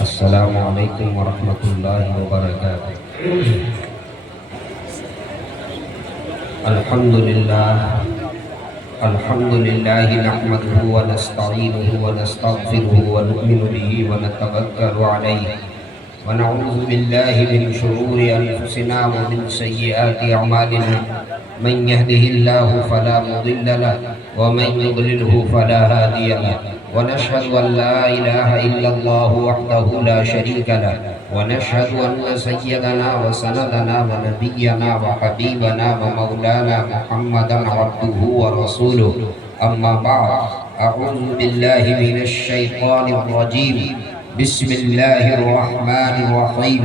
السلام علیکم ورحمۃ اللہ وبرکاتہ۔ الحمد للہ نحمده ونستعینه ونستغفره ونؤمن به ونتوکل علیہ ونعوذ باللہ من شرور انفسنا ومن سیئات اعمالنا، من يهده الله فلا مضل له ومن يضلله فلا هادي له، ونشهد أن لا إله إلا الله وحده لا شريك له، ونشهد أن سيدنا وسندنا ونبينا وحبيبنا ومولانا محمدا عبده ورسوله، أما بعد، أعوذ بالله من الشيطان الرجيم، بسم الله الرحمن الرحيم،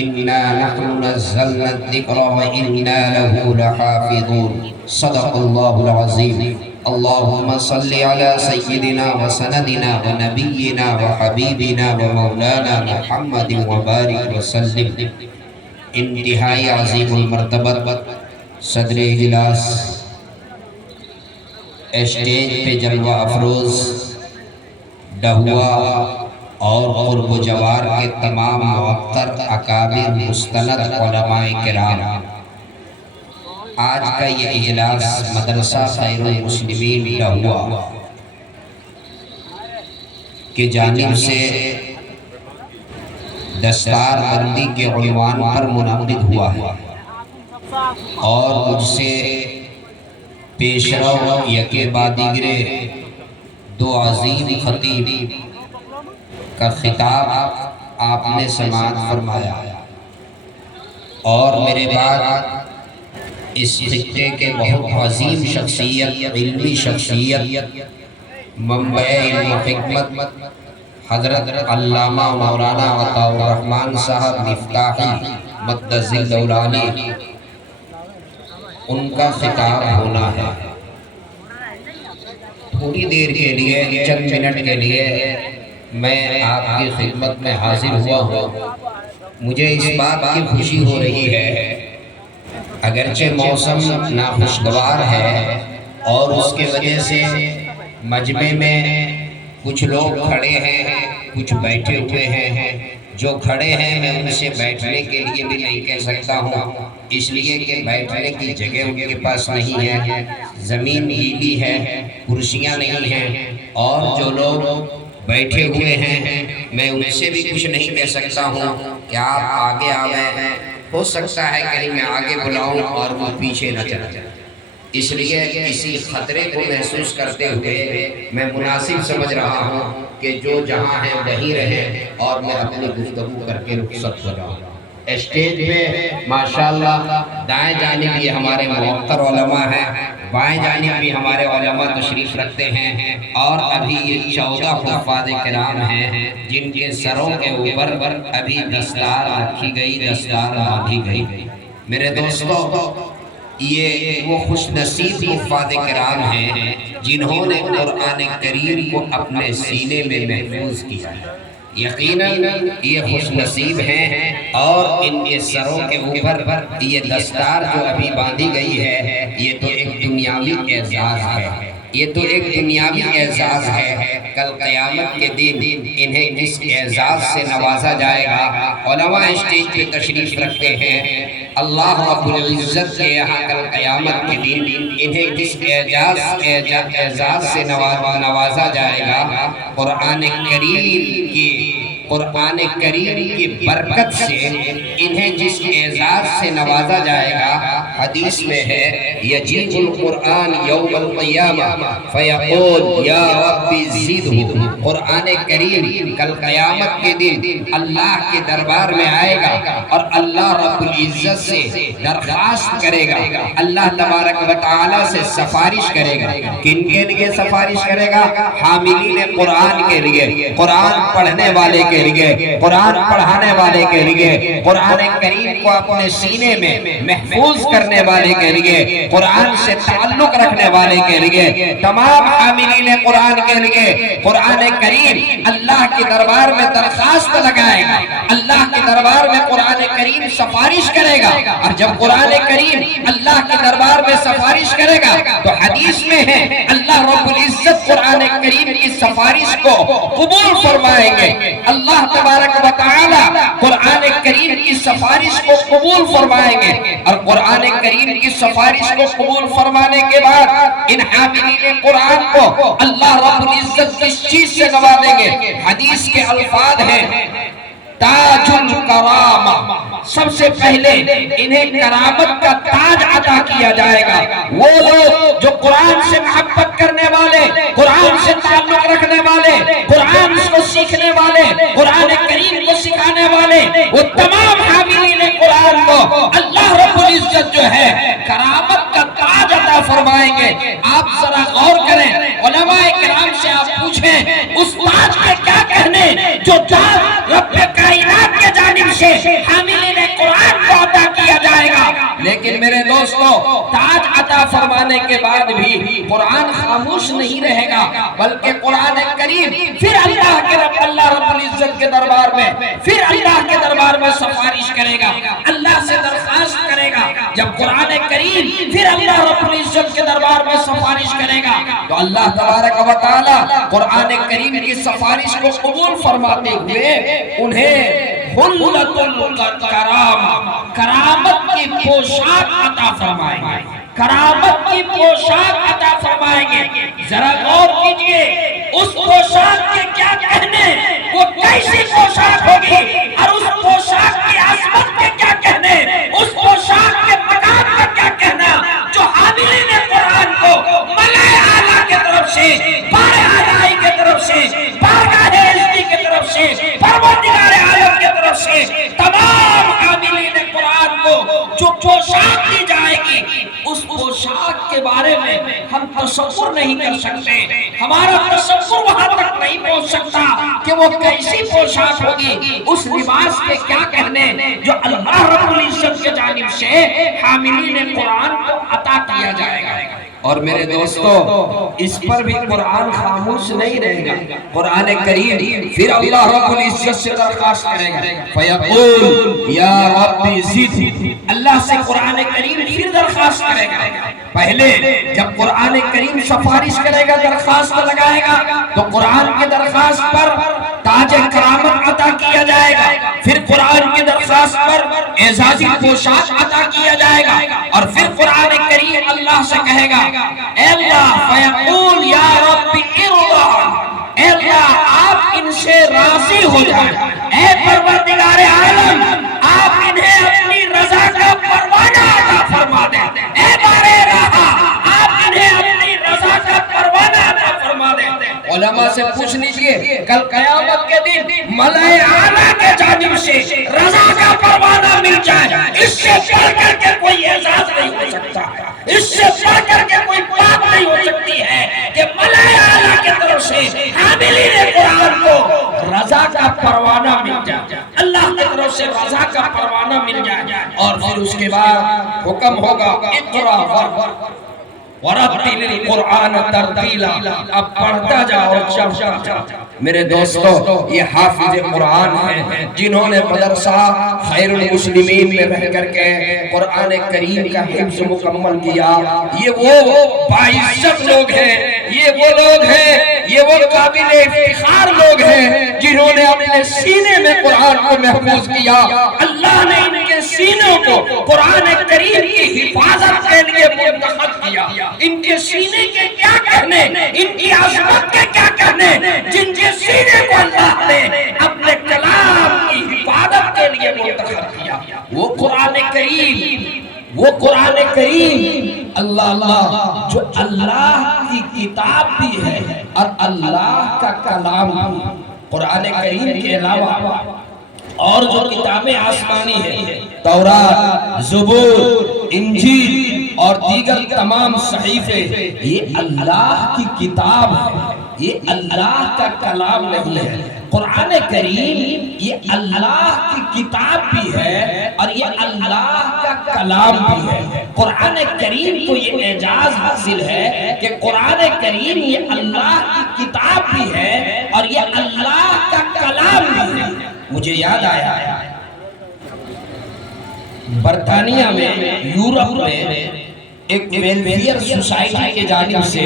إنا نحن نزلنا الذكر وإنا له لحافظون، صدق الله العظيم۔ اللهم صل على سيدنا وسندنا ونبينا وحبيبنا ومولانا محمد وبارك وسلم۔ انتہائی عظیم المرتبت صدر اجلاس، اسٹیج پہ جلوہ افروز ڈہوا اور قرب و جوار کے تمام معطر اکابر مستند علماء کرام، آج کا یہ اجلاس مدرسہ خیر المسلمین ڈہوا کی جانب سے دستار بندی کے عنوان پر منعقد ہوا ہے، اور مجھ سے پیشرو یکے بعد دیگرے دو عظیم خطیب کا خطاب آپ نے سماعت فرمایا، اور میرے بعد اس خطے کے بہت عظیم شخصیت، علمی شخصیت، منبع علم و حکمت حضرت علامہ مولانا عطاء الرحمن صاحب مفتاحی مقدس العلی، ان کا خطاب ہونا ہے۔ تھوڑی دیر کے لیے، چند منٹ کے لیے میں آپ کی خدمت میں حاضر ہوا ہوں۔ مجھے اس بات کی خوشی ہو رہی ہے، اگرچہ موسم ناخوشگوار ہے اور اس کے وجہ سے مجمع میں کچھ لوگ کھڑے ہیں، کچھ بیٹھے ہوئے ہیں۔ جو کھڑے ہیں میں ان سے بیٹھنے کے لیے بھی نہیں کہہ سکتا ہوں، اس لیے کہ بیٹھنے کی جگہ ان کے پاس نہیں ہے، زمین گیلی ہے، کرسیاں نہیں ہیں، اور جو لوگ بیٹھے ہوئے ہیں میں ان سے بھی کچھ نہیں کہہ سکتا ہوں کہ آپ آگے آویں۔ ہو سکتا ہے کہیں میں آگے بلاؤں اور وہ پیچھے نہ چلا جائے، اس لیے کسی خطرے کو محسوس کرتے ہوئے میں مناسب سمجھ رہا ہوں کہ جو جہاں ہیں وہیں رہیں اور میں اپنی گفتگو کر کے رخصت ہو جاؤں۔ اسٹیج پہ ماشاءاللہ دائیں جانب یہ ہمارے موقر علماء ہیں، بائیں جانب بھی ہمارے علماء تشریف رکھتے ہیں، اور ابھی یہ 14 حفاظ کرام ہیں جن کے سروں کے اوپر ابھی دستار رکھی گئی، دستار باندھی گئی۔ میرے دوستو، یہ وہ خوش نصیب حفاظ کرام ہیں جنہوں نے قرآن کریم کو اپنے سینے میں محفوظ کیا ہے۔ یقیناً یہ خوش نصیب ہیں، اور ان کے سروں کے اوپر یہ دستار جو ابھی باندھی گئی ہے، یہ تو ایک دنیاوی اعزاز ہے، یہ تو ایک دنیاوی اعزاز ہے۔ کل قیامت کے دن انہیں جس اعزاز سے نوازا جائے گا، علماء اسٹیج پہ تشریف رکھتے ہیں، اللہ رب العزت کے یہاں کل قیامت کے دن انہیں جس اعزاز سے نوازا جائے گا، قرآن کریم کی برکت سے انہیں جس اعزاز سے نوازا جائے گا، حدیث میں ہے یجیء القرآن یوم القیامہ فیقول یا رب زدہ۔ قرآن کریم کل قیامت کے دن اللہ کے دربار میں آئے گا اور اللہ رب العزت سے درخواست کرے گا، اللہ تبارک و تعالی سے سفارش کرے گا۔ کن کے لیے سفارش کرے گا؟ حاملین قرآن کے لیے، قرآن پڑھنے والے کے لیے، قرآن پڑھانے والے کے لیے، قرآن کریم کو اپنے سینے میں محفوظ کرنے والے کے لیے، قرآن سے تعلق رکھنے والے کے لیے، تمام حاملین قرآن کے لیے قرآن کریم اللہ کے دربار میں درخواست لگائے گا، اللہ کے دربار میں قرآن کریم اور جب قرآن کریم اللہ کے دربار میں سفارش کرے گا تو حدیث میں ہے اللہ رب العزت قرآن کریم کی سفارش کو قبول فرمائیں گے. اللہ تبارک و تعالی قرآن کریم کی سفارش کو قبول فرمائیں گے اور قرآن کریم کی سفارش کو قبول فرمانے کے بعد ان حاملین قرآن کو اللہ رب العزت کس چیز سے نوازیں گے؟ حدیث کے الفاظ ہیں تاج الکرامہ. سب سے پہلے انہیں کرامت کا تاج عطا کیا جائے گا. وہ لوگ جو قرآن سے محبت کرنے والے، قرآن سے تعلق رکھنے والے، قرآن کو سیکھنے والے، قرآن کریم کو سکھانے والے، وہ تمام حاملین قرآن کو اللہ رب العزت جو ہے کرامت کا تاج عطا فرمائیں گے. آپ ذرا غور کریں، علماء کرام سے آپ پوچھیں اس تاج کے کیا کہنے جو تاج رب کائنات کے جانب سے حاملین قرآن کو عطا کیا جائے گا. لیکن میرے دوستو تاج عطا فرمانے کے بعد بھی قرآن خاموش نہیں رہے گا، بلکہ قرآن کریم پھر اللہ رب العزت کے دربار میں پھر اللہ کے دربار میں سفارش کرے گا، اللہ سے درخواست کرے گا. جب قرآن کریم پھر اللہ رب العزت کے دربار میں سفارش کرے گا تو اللہ تبارک و تعالی قرآن کریم کی سفارش کو قبول فرماتے ہوئے انہیں حلت الکرامہ کرامت کی پوشاک عطا فرمائیں گے. کرامت کی پوشاک عطا فرمائیں گے. ذرا غور کیجئے اس پوشاک کے کیا کہنے، وہ کیسی پوشاک ہوگی، اور اس پوشاک کی عظمت کے کیا کہنے، اس پوشاک کے مقام کا کیا کہنا جو حاملین قرآن کو ملائے اعلیٰ کی طرف سے، بار اعلیٰ کی طرف سے، بارگاہ عزتی کی طرف سے، پروردگار عالم کی طرف سے تمام حاملین قرآن کو جو پوشاک دی جائے گی، اس پوشاک کے بارے میں ہم تصور نہیں کر سکتے. ہمارا تصور وہاں تک نہیں پہنچ سکتا کہ وہ کیسی پوشاک ہوگی، اس لباس کے کیا کہنے جو اللہ رب العزت کے جانب سے حاملین قرآن کو عطا کیا جائے گا. اور میرے دوستو اس پر بھی قرآن خاموش نہیں رہے گا. قرآن کریم پھر اللہ رب العزت سے درخواست کرے گا فیقول یا ربی زد. اللہ سے قرآن کریم پھر درخواست کرے گا. پہلے جب قرآن کریم سفارش کرے گا، درخواست لگائے گا، تو قرآن کی درخواست پر تاج کرامت عطا کیا جائے گا. پھر قرآن کی درخواست پر اعزازی پوشاک عطا کیا جائے گا. اور پھر قرآن کریم اللہ سے کہے گا اے اللہ فیقول یا رب ارضا، اے اللہ آپ ان سے راضی ہو جائیں، اے پروردگار عالم آپ انہیں اپنی رضا کا پروانہ عطا فرما دیں، اے بارے رہا آپ انہیں اپنی رضا کا پروانہ عطا فرما دیں. علماء سے پوچھ لیجئے کل قیامت کے دن ملائے اعلیٰ کے جانب سے رضا کا پروانہ مل جائے، اس سے بڑھ کر کے کوئی اعزاز نہیں ہو سکتا، اس سے بڑھ کر کے کوئی بات نہیں ہو سکتی ہے کہ ملائے اعلیٰ کی طرف سے حاملین قرآن کو رضا کا پروانہ مل جائے، اللہ کی طرف سے رضا کا پروانہ مل جائے. اور پھر اس کے بعد حکم ہوگا اقرا ورتل القرآن ترتیلا، اب پڑھتا جاؤ اور چڑھتا جاؤ. میرے دوستو یہ حافظ قرآن ہیں جنہوں نے مدرسہ خیر المسلمین میں رہ کر کے قرآن کریم کا حفظ مکمل کیا. یہ وہ باعزت لوگ ہیں، یہ وہ لوگ ہیں، یہ وہ قابل افتخار لوگ ہیں جنہوں نے اپنے سینے میں قرآن کو محفوظ کیا. اللہ نے ان کے سینوں کو قرآن کریم کی حفاظت کے لیے منتخب کیا. ان کے سینے کے کیا کہنے، ان کی عظمت کے کیا کہنے، جن کے سینے کو اللہ نے اپنے کلام کی حفاظت کے لیے منتخب کیا. وہ قرآن کریم اللہ جو اللہ کی کتاب بھی ہے اور اللہ کا کلام بھی. قرآن کریم کے علاوہ اور جو کتابیں آسمانی ہیں، تورات، زبور، انجیل اور دیگر تمام صحیفے، یہ اللہ کی کتاب ہے، یہ اللہ کا کلام نہیں ہے. قرآن کریم یہ اللہ کی کتاب بھی ہے اور یہ اللہ کا کلام بھی ہے. قرآن کریم کو یہ اعزاز حاصل ہے کہ قرآن کریم یہ اللہ کی کتاب بھی ہے اور یہ اللہ کا کلام بھی ہے. مجھے یاد آیا برطانیہ میں، یورپ میں ایک ویلفیئر سوسائٹی کے جانب سے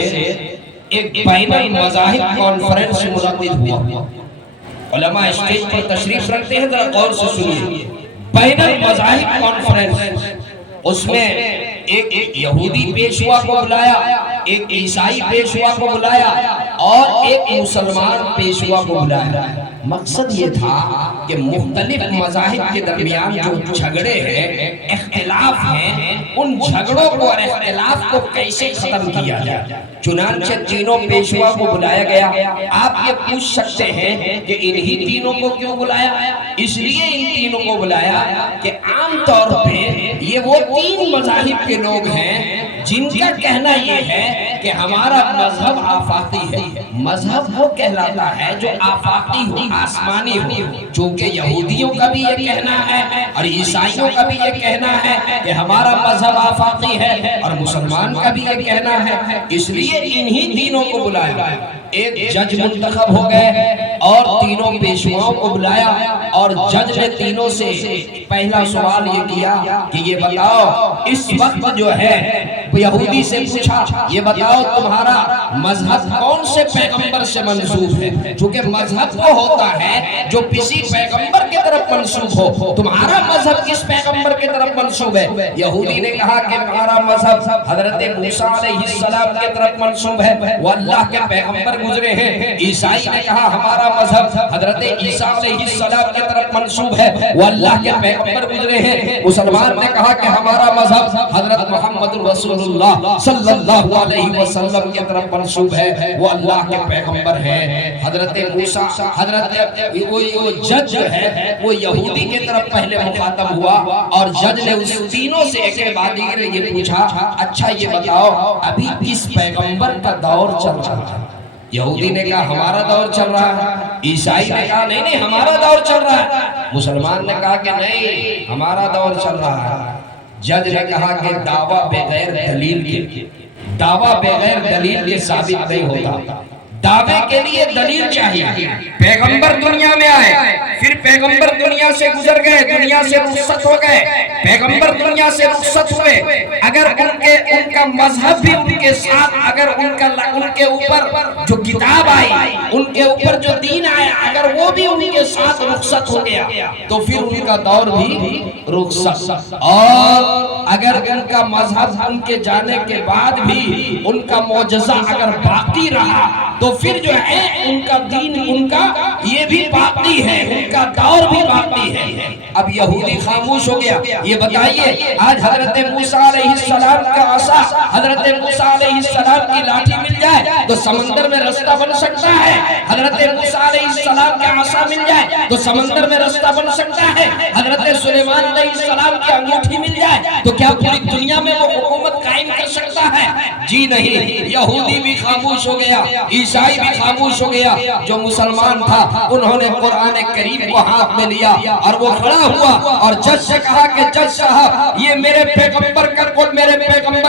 ایک بین المذاہب کانفرنس منعقد ہوا۔ علماء اسٹیج پر تشریف رکھتے ہیں، ذرا غور سے سنیے۔ بین المذاہب کانفرنس، اس میں ایک یہودی پیشوا کو بلایا، ایک عیسائی پیشوا کو بلایا اور ایک مسلمان پیشوا کو بلایا۔ مقصد یہ تھا کہ مختلف مذاہب کے درمیان جو جھگڑے ہیں، اختلاف ہیں، ان جھگڑوں کو اور اختلاف کو کیسے ختم کیا جائے۔ چنانچہ تینوں پیشوا کو بلایا گیا۔ آپ یہ پوچھ سکتے ہیں کہ انہی تینوں کو کیوں بلایا؟ اس لیے ان تینوں کو بلایا کہ عام طور پہ یہ وہ تین مذاہب کے لوگ ہیں جن کا کہنا یہ ہے کہ ہمارا مذہب آفاقی ہے۔ مذہب وہ کہلاتا ہے جو آفاقی ہو، آسمانی ہو، چونکہ یہودیوں کا بھی یہ کہنا ہے اور عیسائیوں کا بھی یہ کہنا ہے کہ ہمارا مذہب آفاقی ہے، اور مسلمان کا بھی یہ کہنا ہے۔ اس لیے انہی تینوں کو بلایا۔ ایک جج منتخب ہو گئے اور تینوں پیشواؤں کو بلایا، اور جج نے تینوں سے پہلا سوال یہ کیا کہ یہ بتاؤ، اس وقت جو ہے یہودی سے پوچھا، یہ بتاؤ تمہارا مذہب کون سے پیغمبر سے منسوب ہے؟ چونکہ مذہب وہ ہوتا ہے جو کسی پیغمبر کی طرف منسوب ہو۔ تمہارا مذہب کس پیغمبر کی طرف منسوب ہے؟ یہودی نے کہا کہ ہمارا مذہب حضرت موسیٰ علیہ السلام کی طرف منسوب ہے، وہ اللہ کے پیغمبر گزرے ہیں۔ عیسائی نے کہا ہمارا مذہب حضرت عیسیٰ علیہ السلام کی طرف منسوب ہے، وہ اللہ کے پیغمبر گزرے ہیں۔ مسلمان نے کہا کہ ہمارا مذہب حضرت محمد رسول اللہ صلی اللہ علیہ وسلم کی طرف منسوب ہے، وہ اللہ کے پیغمبر ہیں۔ حضرت موسیٰ، وہ جج ہے وہ یہودی کی طرف پہلے مخاطب ہوا، اور جج نے اس تینوں سے ایک بعد یہ پوچھا، اچھا یہ بتاؤ ابھی کس پیغمبر کا دور چل رہا ہے؟ یہودی نے کہا ہمارا دور چل رہا ہے۔ عیسائی نے کہا نہیں نہیں ہمارا دور چل رہا ہے۔ مسلمان نے کہا کہ نہیں ہمارا دور چل رہا ہے۔ جج نے کہا کہ دعویٰ بغیر دلیل کے ثابت نہیں ہوتا، دعوے کے لیے دلیل چاہیے۔ پیغمبر دنیا میں آئے، پھر پیغمبر دنیا سے گزر گئے، دنیا سے رخصت ہو گئے، پیغمبر دنیا سے رخصت ہوئے، اگر ان کا مذہب بھی ان کے ساتھ، اگر ان کے اوپر جو کتاب آئی، ان کے اوپر جو دین آیا، اگر وہ بھی ان کے ساتھ رخصت ہو گیا تو پھر ان کا دور بھی رخصت۔ اور اگر ان کا مذہب ان کے جانے کے بعد بھی ان کا معجزہ اگر باقی رہا تو پھر جو ہے ان کا دین، ان کا یہ بھی باقی ہے، ان کا دور بھی باقی ہے۔ اب یہودی خاموش ہو گیا۔ یہ بتائیے آج حضرت موسیٰ علیہ السلام کا عصا، حضرت موسیٰ علیہ السلام کی لاٹھی مل جائے تو سمندر میں رستہ بن سکتا ہے؟ حضرت موسیٰ علیہ السلام کا عصا مل جائے تو سمندر میں رستہ بن سکتا ہے؟ حضرت سلیمان علیہ السلام کی انگوٹھی مل جائے تو کیا پوری دنیا میں وہ حکومت قائم کر سکتا ہے؟ جی نہیں۔ یہودی بھی خاموش ہو گیا، عیسائی بھی خاموش ہو گیا۔ جو مسلمان تھا انہوں نے قرآن کریم کو ہاتھ میں لیا اور وہ کھڑا ہوا اور جج سے کہا کہ جج صاحب یہ میرے پیغمبر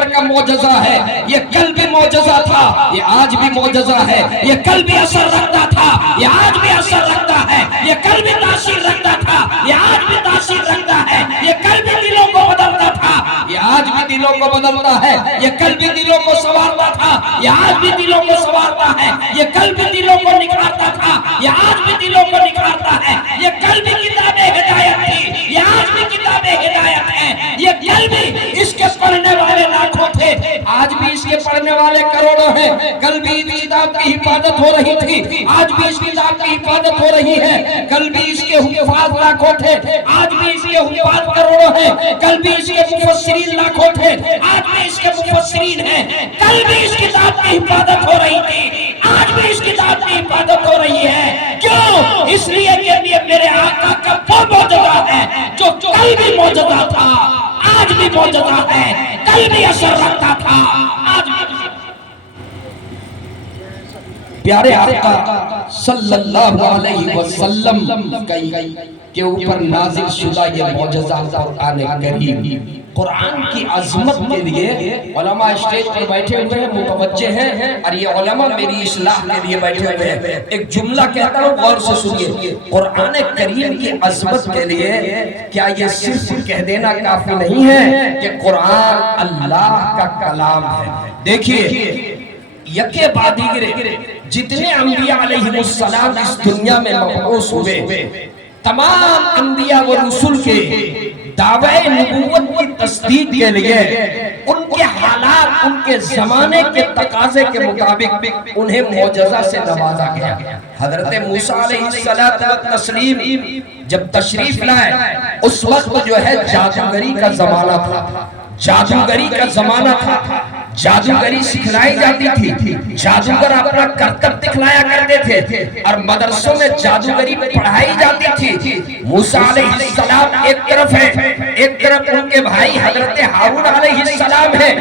کا معجزہ ہے، یہ کل بھی معجزہ تھا، یہ آج بھی معجزہ ہے، یہ کل بھی اثر رکھتا تھا، یہ آج بھی اثر رکھتا ہے، یہ کل بھی تاثیر رکھتا تھا، یہ آج بھی تاثیر رکھتا ہے، یہ کل بھی دلوں کو بدلتا تھا، یہ آج بھی دلوں کو بدلتا ہے، یہ کل بھی دلوں کو سنوارتا تھا، یہ آج بھی دلوں کو سنوارتا ہے، یہ کل بھی دلوں کو نکھارتا تھا، یہ آج بھی دلوں کو نکھارتا ہے، یہ کل بھی کتاب ہدایت تھی، یہ آج بھی کتاب ہدایت ہے، یہ کل بھی اس کے پڑھنے والے لاکھوں تھے، آج بھی اس کے پڑھنے والے کروڑوں ہیں، کل بھی اس کتاب کی حفاظت ہو رہی تھی، آج بھی اس کتاب کی حفاظت ہو رہی ہے، کل بھی اس کے حفاظ لاکھوں تھے، آج بھی اس کے حفاظ کروڑوں ہیں، کل بھی اس کے مفسرین لاکھوں تھے، آج بھی اس کے مفسرین ہیں، کل بھی اس کتاب کی حفاظت ہو رہی تھی، آج بھی اس کتاب کی حفاظت ہو رہی ہے۔ کیوں؟ اس لیے کہ میرے آقا کا وہ معجزہ ہے جو کل بھی معجزہ تھا، آج بھی معجزہ ہے، کل بھی اثر رکھتا تھا، آج بھی۔ پیارے آقا صلی اللہ علیہ وسلم کے اوپر نازل شدہ یہ معجزہ قرآن کریم، قرآن کی عظمت کے لیے علماء اسٹیج پر بیٹھے ہوئے ہیں، متوجہ ہیں، اور یہ علماء میری اصلاح کے لیے بیٹھے ہوئے ہیں۔ ایک جملہ کہتا ہوں، غور سے سنیے۔ قرآن کریم کی عظمت کے لیے کیا یہ صرف کہہ دینا کافی نہیں ہے کہ قرآن اللہ کا کلام ہے؟ دیکھیے، یکے بعد دیگرے جتنے انبیاء علیہ السلام اس دنیا میں مبعوث ہوئے، تمام انبیاء و رسول کے دعوی نبوت کی تصدیق کے لیے ان کے حالات، ان کے زمانے کے تقاضے کے مطابق انہیں معجزہ سے نوازا گیا۔ حضرت موسیٰ علیہ السلام جب تشریف لائے، اس وقت جو ہے جادوگری کا زمانہ تھا، جادوگری کا زمانہ تھا، جادوگری سکھلائی جاتی تھی، جادوگر اپنا کرتب دکھلایا کرتے تھے، اور مدرسوں میں جادوگری پڑھائی جاتی تھی۔ موسیٰ علیہ السلام ایک طرف ہے، ایک طرف ان کے بھائی حضرت ہارون علیہ السلام ہے،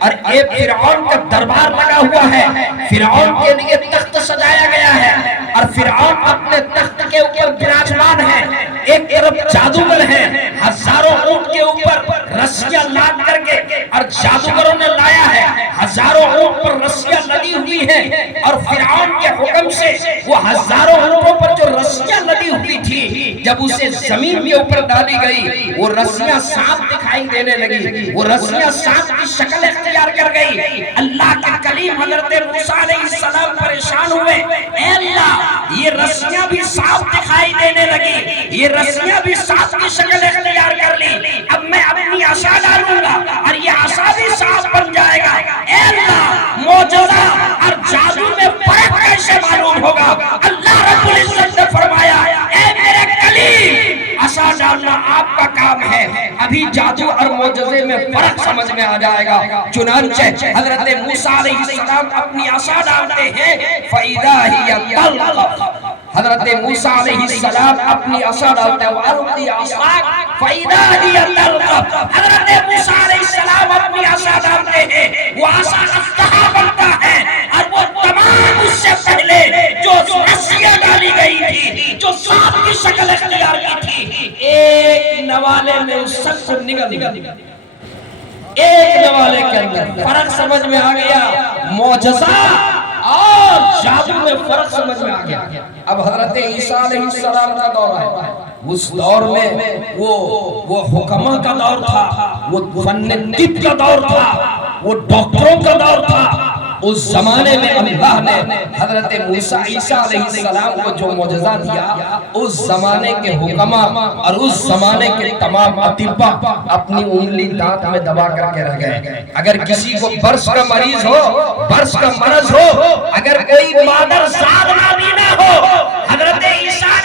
اور ایک فرعون کا دربار لگا ہوا ہے، فرعون کے لیے تخت سجایا گیا ہے، اور فرعون اپنے تخت کے اوپر براجمان ہے۔ ایک طرف جادوگر ہے، ہزاروں اونٹ کے اوپر رسیاں لاد کر کے، اور جادوگروں نے لایا ہے، ہزاروں اونٹ پر رسیاں لدی ہوئی ہیں، اور فرعون کے حکم سے وہ ہزاروں اونٹوں پر جو رسیاں لدی ہوئی تھی، جب اسے زمین کے اوپر ڈالی گئی، وہ رسیاں سانپ دکھائی دینے لگی، وہ رسیاں سانپ کی شکل اختیار کر گئی۔ اللہ کے کلیم حضرت موسیٰ علیہ السلام پریشان ہوئے، اے اللہ، یہ رسیاں بھی سانپ دکھائی دینے لگی، یہ رسیاں بھی سانپ کی شکل اختیار کر لی، اب میں اپنی عصا ڈالوں گا اور یہ عصا بھی سانپ بن جائے گا۔ اے اللہ، معجزہ اور جادو میں فرق کیسے معلوم ہوگا؟ اللہ رب العزت نے فرمایا، اے میرے کلیم، عصا ڈالنا آپ کا کام ہے، ابھی جادو اور معجزے میں فرق سمجھ میں آ جائے گا۔ چنانچہ حضرت موسیٰ علیہ السلام اپنی عصا ڈالتے ہیں، فَإِذَا هِيَ تَلْقَفُ، حضرت موسیٰ علیہ السلام اپنی عصا ڈالتے ہیں، وَأَلْقِ عَصَاكَ فَإِذَا هِيَ تَلْقَفُ، حضرت موسیٰ علیہ السلام اپنی عصا ڈالتے ہیں، وہ عصا افتحا بنتا ہے، اور وہ تمام اس سے پہلے جو رسیاں ڈالی گئی تھی، جو سانپ کی شکل اختیار کی تھی، ایک نوالے میں اس سب کو نگل گیا۔ ایک نوالے کے اندر فرق سمجھ میں آ گیا، معجزہ اور جادو میں فرق سمجھ میں آ گیا۔ اب حضرت عیسیٰ علیہ السلام کا دور ہے، اس دور میں وہ حکمہ کا دور تھا، وہ فن طب کا دور تھا، وہ ڈاکٹروں کا دور تھا۔ اس زمانے میں اللہ نے حضرت موسیٰ عیسیٰ علیہ السلام کو جو معجزہ دیا، اس زمانے کے حکمہ اور اس زمانے کے تمام اطباء اپنی انگلی دانت میں دبا کر کے رہ گئے۔ اگر کسی کو برس کا مریض ہو، برس کا مرض ہو، اگر کوئی مادر زاد نابینا ہو، حضرت عیسیٰ